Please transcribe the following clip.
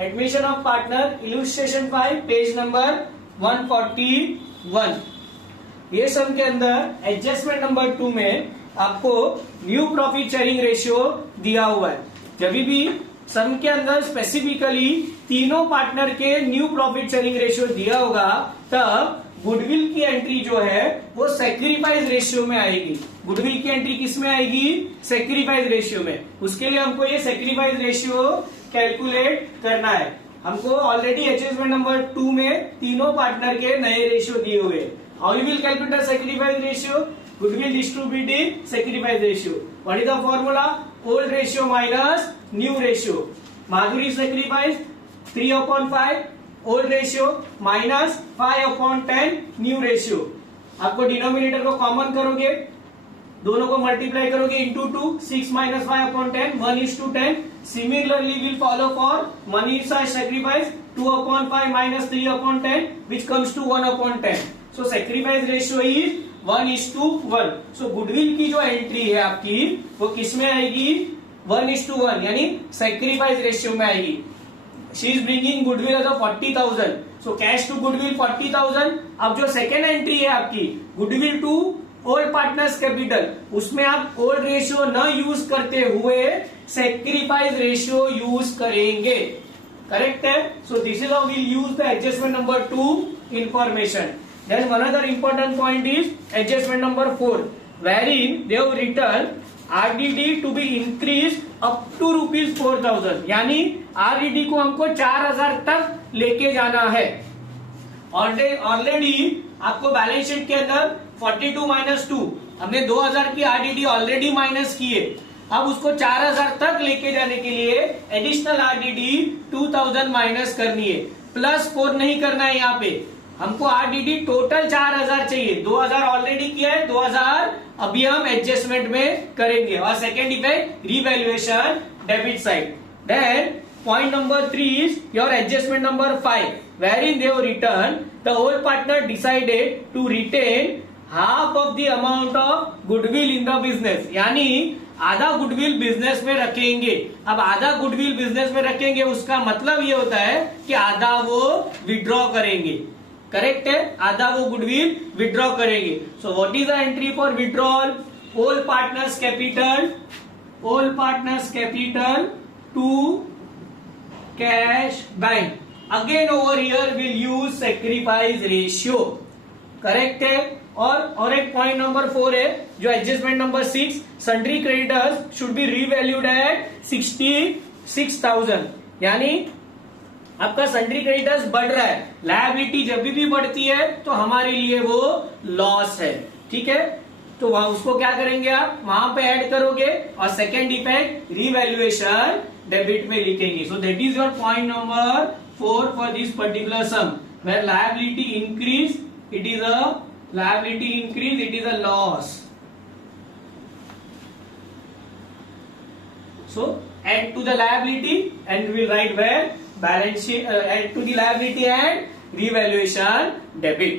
Admission of partner illustration 5 page number 141। ये सम के अंदर एडजस्टमेंट नंबर 2 में आपको न्यू प्रॉफिट शेयरिंग रेशियो दिया हुआ है। जब भी सम के अंदर स्पेसिफिकली तीनों पार्टनर के न्यू प्रॉफिट शेयरिंग रेशियो दिया होगा, तब गुडविल की एंट्री जो है वो सेक्रीफाइस रेशियो में आएगी। गुडविल की एंट्री किस में आएगी? सेक्रीफाइस रेशियो में। उसके लिए हमको ये सेक्रीफाइस रेशियो कैलकुलेट करना है। हमको ऑलरेडी एडजस्टमेंट नंबर 2 में तीनों पार्टनर के नए रेशियो दिए हुए। How you will calculate sacrifice ratio? Goodwill distributed sacrifice ratio. What is the formula? Old ratio minus new ratio. Madhuri sacrifice 3/5 old ratio minus 5/10 new ratio. आपको डिनोमिनेटर को common करोगे, दोनों को मल्टीप्लाई करोगे into 2, 6 minus 5/10 1:10। Similarly will follow for Manisha sacrifice 2/5 minus 3/10 which comes to 1/10। So sacrifice ratio is 1:1। So goodwill की जो entry है आपकी वो किस में आएगी? 1:1 यानी सेक्रीफाइस रेशियो में आएगी। She is bringing goodwill as 40,000। So cash to goodwill 40,000। अब जो सेकेंड एंट्री है आपकी goodwill to old partners capital, उसमें आप ओल्ड रेशियो न यूज करते हुए सेक्रीफाइस रेशियो यूज करेंगे। करेक्ट है? So this is how we'll use the adjustment number 2 information. Then one other important point is adjustment number 4, wherein they have written RDD to be increased up to ₹4,000। यानी RDD को हमको 4,000 तक लेके जाना है। Already आपको balance sheet के अंदर 42 माइनस 2 हमने 2,000 की RDD ऑलरेडी माइनस किए। अब उसको 4,000 तक लेके जाने के लिए एडिशनल RDD 2,000 माइनस करनी है। +4 नहीं करना है। यहाँ पे हमको RDD टोटल 4,000 चाहिए। 2,000 ऑलरेडी किया है, 2,000 अभी हम एडजस्टमेंट में करेंगे। और second effect revaluation debit side. Then point number 3 is your adjustment number 5, wherein they have written the whole partner decided to retain half of the amount of goodwill in the business। यानी आधा goodwill business में रखेंगे। अब आधा goodwill business में रखेंगे उसका मतलब ये होता है कि आधा वो विड्रॉ करेंगे। करेक्ट है? आधा वो गुडविल विड्रॉ करेंगे। So what is the entry for withdrawal? Old partners capital to cash bank. Again over here will use sacrifice ratio. Correct है? और एक पॉइंट नंबर 4 है जो adjustment number 6, sundry creditors should be revalued at 66,000। यानी आपका sundry creditors बढ़ रहा है। लायबिलिटी जब भी बढ़ती है तो हमारे लिए वो लॉस है। ठीक है? तो वहां उसको क्या करेंगे आप? वहां पे ऐड करोगे और सेकेंड इफेक्ट रिवैल्यूएशन डेबिट में लिखेंगे। So that is your point number 4 for this particular sum, where liability increase it is a loss. So add to the liability and we will write where balance sheet, add to the liability and revaluation debit.